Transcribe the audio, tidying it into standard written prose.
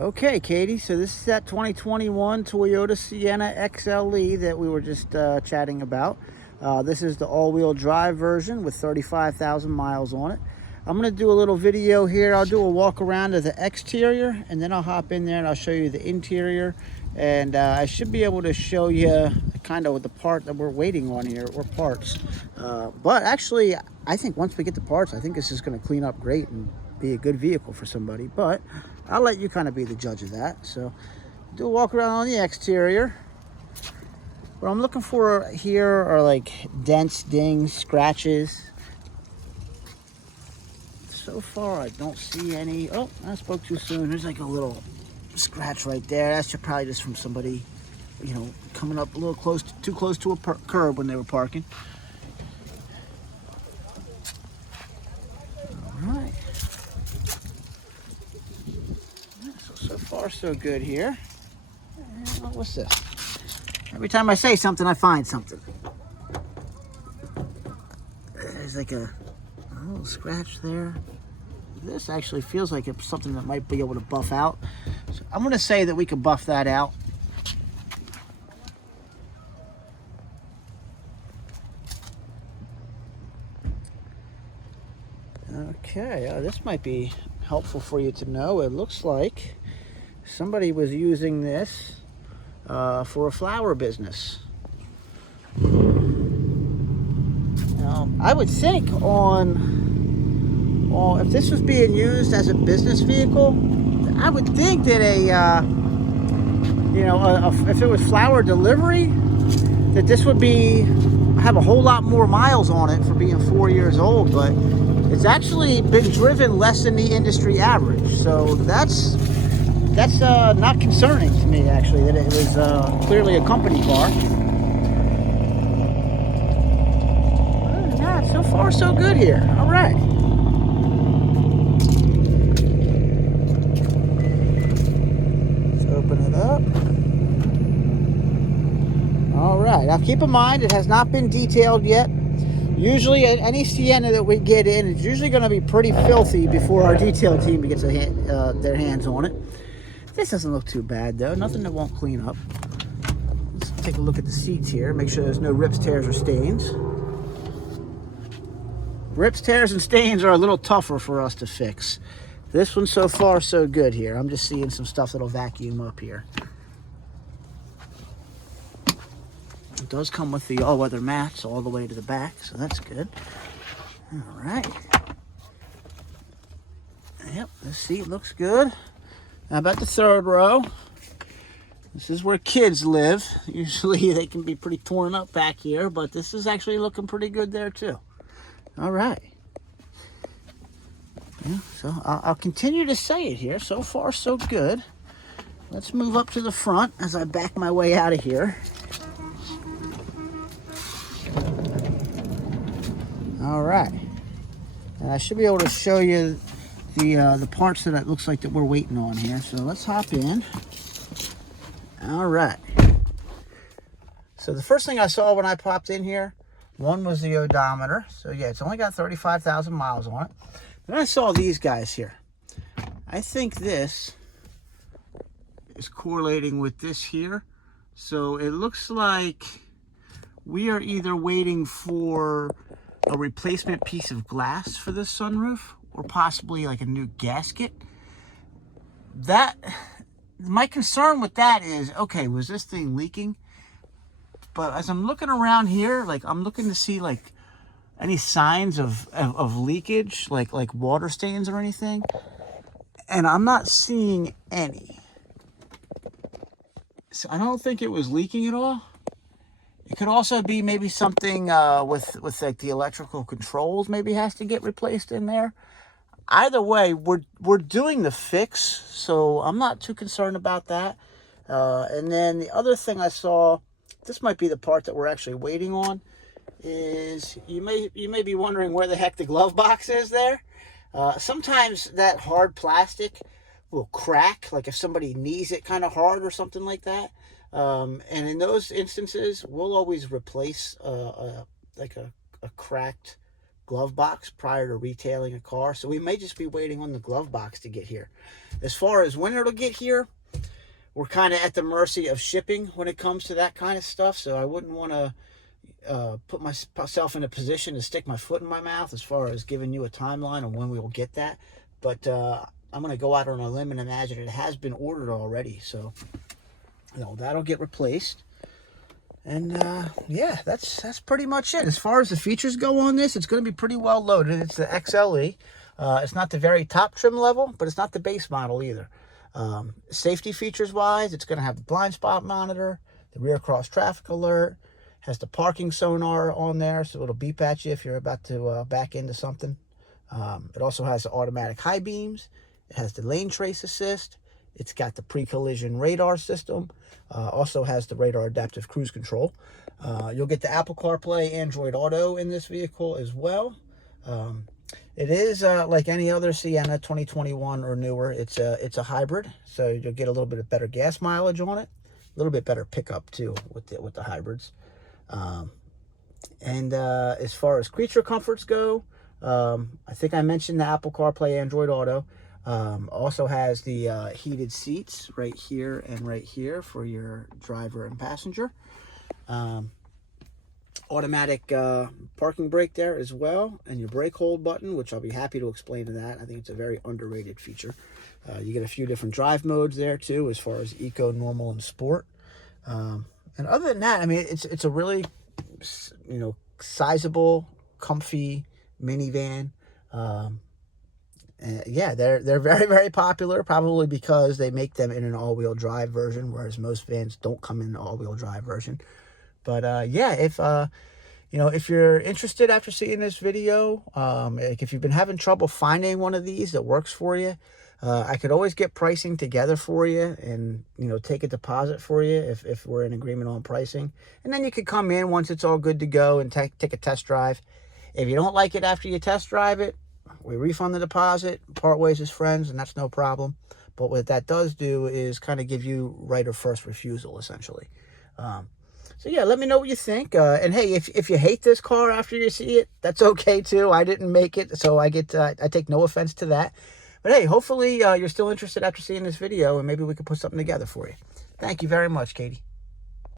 Okay, Katie, so this is that 2021 Toyota Sienna XLE that we were just chatting about. This is the all-wheel drive version with 35,000 miles on it. I'm going to do a little video here. I'll do a walk around of the exterior, and then I'll hop in there and I'll show you the interior. And I should be able to show you kind of the part that we're waiting on here, or parts. But actually, I think once we get the parts, I think this is going to clean up great and be a good vehicle for somebody. But I'll let you kind of be the judge of that. So do a walk around on the exterior. What I'm looking for here are like dents, dings, scratches. So far, I don't see any. Oh, I spoke too soon. There's like a little scratch right there. That's probably just from somebody, you know, coming up a little close, too close to a curb when they were parking. All right. So far, so good here. And what's this? Every time I say something, I find something. There's like a little scratch there. This actually feels like it's something that might be able to buff out. So I'm going to say that we could buff that out. Okay, this might be helpful for you to know. It looks like somebody was using this for a flower business. Now, I would think if this was being used as a business vehicle, I would think that if it was flower delivery, that this would have a whole lot more miles on it for being 4 years old, but it's actually been driven less than the industry average. So that's not concerning to me, actually, that it was clearly a company car. Other than that, so far so good here. All right. Let's open it up. All right. Now keep in mind, it has not been detailed yet. Usually any Sienna that we get in is usually going to be pretty filthy before our detail team gets their hands on it. This doesn't look too bad though, nothing that won't clean up. Let's take a look at the seats here, make sure there's no rips, tears, or stains. Rips, tears, and stains are a little tougher for us to fix. This one so far so good here. I'm just seeing some stuff that'll vacuum up here. It does come with the all-weather mats all the way to the back, so that's good. All right. Yep, the seat looks good. How about the third row? This is where kids live. Usually they can be pretty torn up back here, but this is actually looking pretty good there too. All right. Yeah, so I'll continue to say it here. So far, so good. Let's move up to the front as I back my way out of here. All right. And I should be able to show you the parts that it looks like that we're waiting on here. So let's hop in. All right. So the first thing I saw when I popped in here, one was the odometer. So yeah, it's only got 35,000 miles on it. Then I saw these guys here. I think this is correlating with this here. So it looks like we are either waiting for a replacement piece of glass for this sunroof, or possibly like a new gasket. My concern with that is, okay, was this thing leaking? But as I'm looking around here, like I'm looking to see like any signs of leakage, like water stains or anything, and I'm not seeing any. So I don't think it was leaking at all. It could also be maybe something with like the electrical controls maybe has to get replaced in there. Either way, we're doing the fix, so I'm not too concerned about that. And then the other thing I saw, this might be the part that we're actually waiting on, is you may be wondering where the heck the glove box is there. Sometimes that hard plastic will crack, like if somebody knees it kind of hard or something like that. And in those instances, we'll always replace like a cracked glove box prior to retailing a car. So we may just be waiting on the glove box to get here. As far as when it'll get here, we're kind of at the mercy of shipping when it comes to that kind of stuff. So I wouldn't want to put myself in a position to stick my foot in my mouth as far as giving you a timeline on when we will get that. But I'm going to go out on a limb and imagine it has been ordered already. So, you know, that'll get replaced. And yeah, that's pretty much it. As far as the features go on this, it's going to be pretty well loaded. It's the XLE. It's not the very top trim level, but it's not the base model either. Safety features wise, it's going to have the blind spot monitor, the rear cross traffic alert, has the parking sonar on there, so it'll beep at you if you're about to back into something. It also has the automatic high beams. It has the lane trace assist. It's got the pre-collision radar system. Also has the radar adaptive cruise control. You'll get the Apple CarPlay, Android Auto in this vehicle as well. It is like any other Sienna 2021 or newer. It's a hybrid, so you'll get a little bit of better gas mileage on it. A little bit better pickup too with the hybrids. And as far as creature comforts go, I think I mentioned the Apple CarPlay, Android Auto. Also has the heated seats right here and right here for your driver and passenger. Automatic parking brake there as well, and your brake hold button, which I'll be happy to explain to that. I think it's a very underrated feature. You get a few different drive modes there too, as far as eco, normal, and sport. And other than that, I mean, it's a really, you know, sizable, comfy minivan. Yeah, they're very, very popular, probably because they make them in an all-wheel drive version, whereas most vans don't come in an all-wheel drive version. But yeah, if you know, if you're interested after seeing this video, like if you've been having trouble finding one of these that works for you, I could always get pricing together for you, and you know, take a deposit for you if we're in agreement on pricing, and then you could come in once it's all good to go and take a test drive. If you don't like it after you test drive it, we refund the deposit, part ways as friends, and that's no problem. But what that does do is kind of give you right of first refusal, essentially. So yeah, let me know what you think. And hey, if you hate this car after you see it, that's okay too. I didn't make it, so I take no offense to that. But hey, hopefully you're still interested after seeing this video, and maybe we could put something together for you. Thank you very much, Katie.